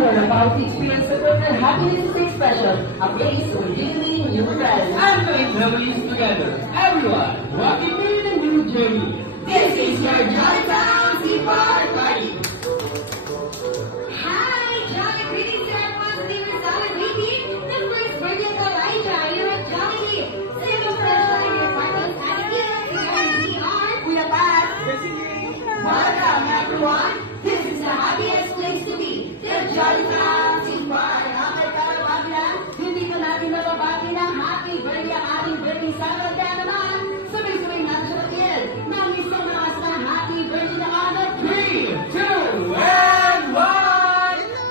learn about the experience of their happiness is made special, a place where genuine new friends and make memories together. Everyone, walking in a new journey. This is your Jolly Town Tea Party! Hi, Jolly! Greetings to everyone today. We're celebrating the first birthday of Elijah here at Jolly. Super special and your partners and kids. We are Kuya Pat! Welcome everyone! This is the happiest place to be, the Jolly Town Tea Party! Okay, kalawag yan, hindi ko natin nababati ng happy birthday ang ating birthday Sabbath kaya naman, sabay-sabay natin sa kapil ng isang lakas na happy birthday na honor. 3, 2, and 1!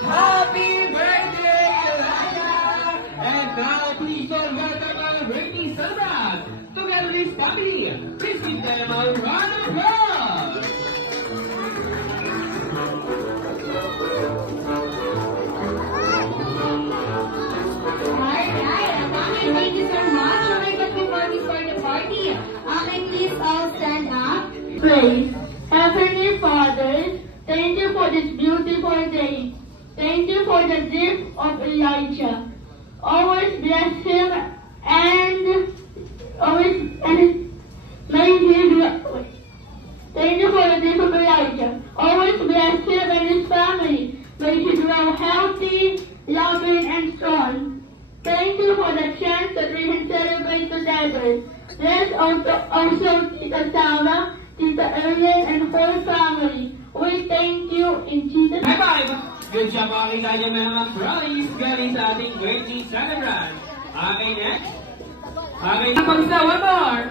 Happy birthday, Elijah! And now, please all welcome our birthday celebrant. Together with his family, please give them a round of applause! Thank you so much. Okay, but before we start the party, okay, please all stand up. Praise Heavenly Father, thank you for this beautiful day. Thank you for the gift of Elijah. Always bless him and may he thank you for the gift of Elijah. Always bless him and his family. May he grow healthy, loving, and strong. Thank you for the chance that we can celebrate together. Bless also Tita Sarah, Tita Erlen, and whole family. We thank you in Jesus' name. High five! Good job mga kanya mga prize galing sa ating birthday celebrant. Okay, next. Okay, pagsa, one more.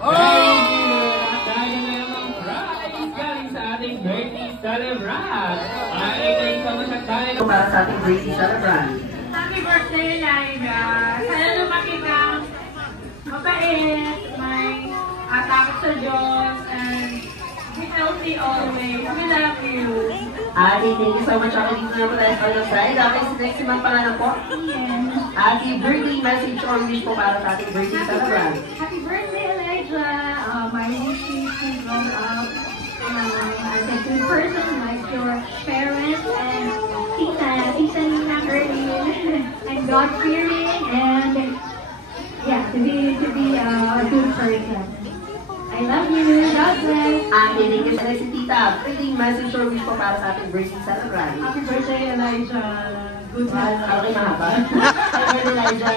Thank you! At dahil mga prize galing sa ating birthday celebrant. Okay, thank you so much at dahil Para sa ating birthday celebrant. Happy birthday, Elijah! Sana lumaki kang mabait, may takot sa Diyos, and be healthy always. We love you. Ate, thank you so much. Ako dito naman tayo sa inyong side. Okay, si next naman pangalan po. Ate, birthday message or wish po para sa ating birthday celebrant. Happy birthday, Elijah. My wish is to grow up as a good person, like your parents and Tita Nina Erlene, and God-fearing, and yeah, to be a good person. I love you. God bless. Ate, thank you sa next si Tita. Birthday message or wish po para sa ating birthday celebrant. Happy birthday, Elijah. Good health. Okay, mahaba. Happy birthday, Elijah.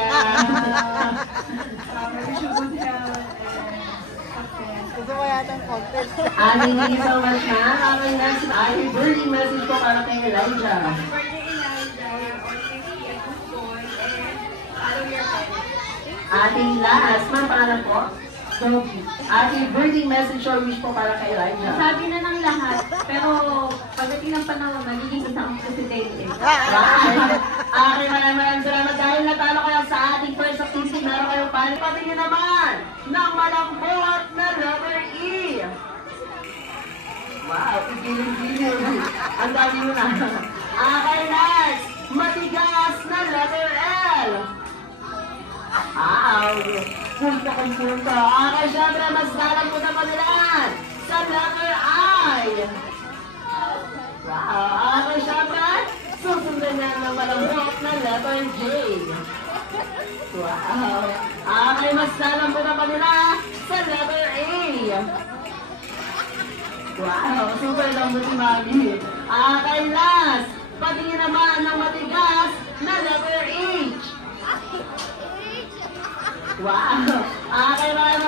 Wish you good health and success. Gusto mo yatang contest. Ate, thank you so much na. Okay, next. Ate, birthday message po para kay Elijah. Happy birthday, Elijah. You're always be a good boy and follow your parents. Ating last, ma'am, pangalan po? Sophie. Ating birthday message or wish po para kay Elijah. Sabi na ng lahat, pero pagdating ng panahon, magiging isang presidente. Right. Maraming salamat dahil natalo kayo sa ating first activity. Meron kayong palipatin nyo naman ng malambot na letter E. Wow, igiling-giling. Ang dami mo na. Okay, next. Matigas na letter L. Punta kang punta. Okay, syempre, mas dalang po na panilan sa letter I. Wow, okay, syempre, susundan na ng malambot na letter J. Wow. Okay, mas dalang po na panila sa letter A. Wow, super lambot si Mami. Okay, last. Patingin naman ng matigas na letter H. Wow! Okay, mga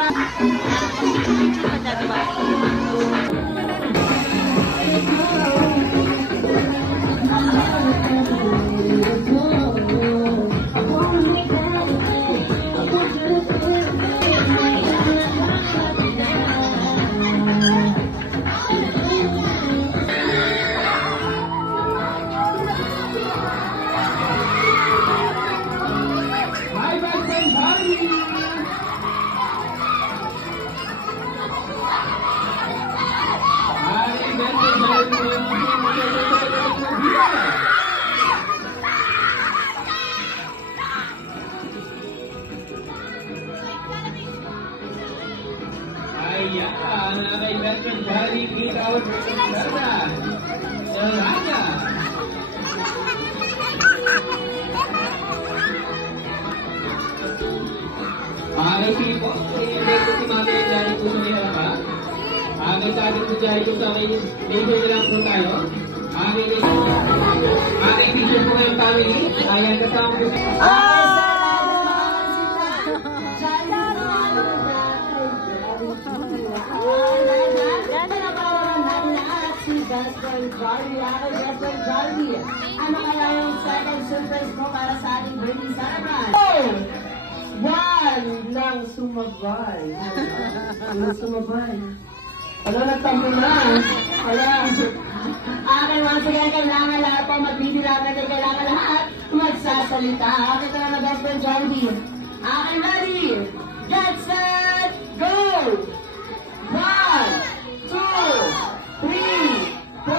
Jolly Kid our birthday celebrant, Elijah. Okay, sige po. I-invite ko si Mami at Daddy po sa may harapan. Okay, sa atin po Daddy po sa may neighbor na lang po tayo. Okay, picture po kayong family. Ayan, kasama po. Ano kaya yung second surprise mo para sa ating birthday celebration? One ng sumabay. Ang sumabay. Ano, nagtampo na? Wala. Okay, once again, kailangan lahat po magbibilangan na kailangan lahat magsasalita. Okay, ito na best friend Jollibee. Okay, ready? Get set, go! 1, 2, 3, 4.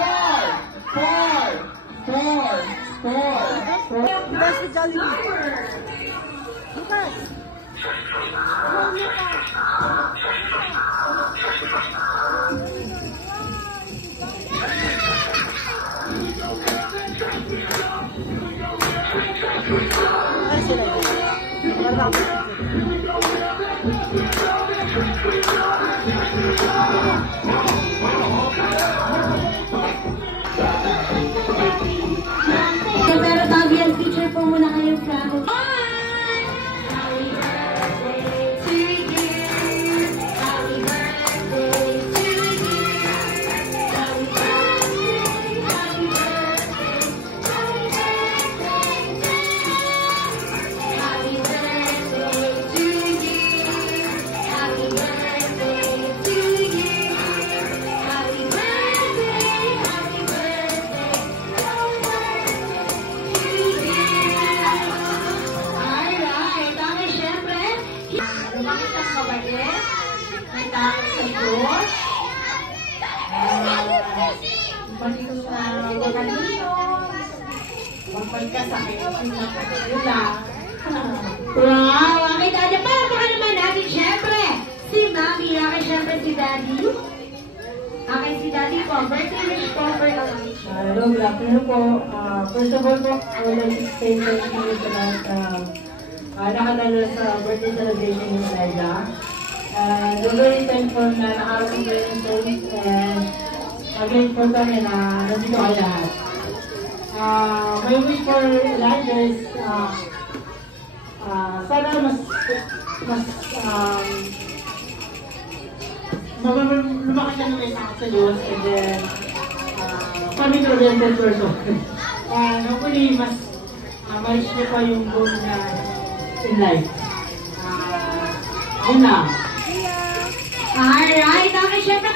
Best friend Jollibee. Lucas. Pero bago yan, picture po muna kayong flago. Wow! Okay, Daddy. Para baka naman natin, syempre, si Mami. Okay, syempre si Daddy. Okay, si Daddy po. Birthday wish po for Hello, good afternoon po. First of all po, I would like to say thank you sa lahat nakadalo sa birthday celebration ni Elijah. We're very thankful na nakarating kayo ng service and grateful kami na nandito kayo lahat. My wish for Elijah is sana mas lumaki ka na may sakit sa Diyos and then family-oriented person. And hopefully, mas ma-reach niyo pa yung goal na in life. Yun lang. Alright, okay, syempre,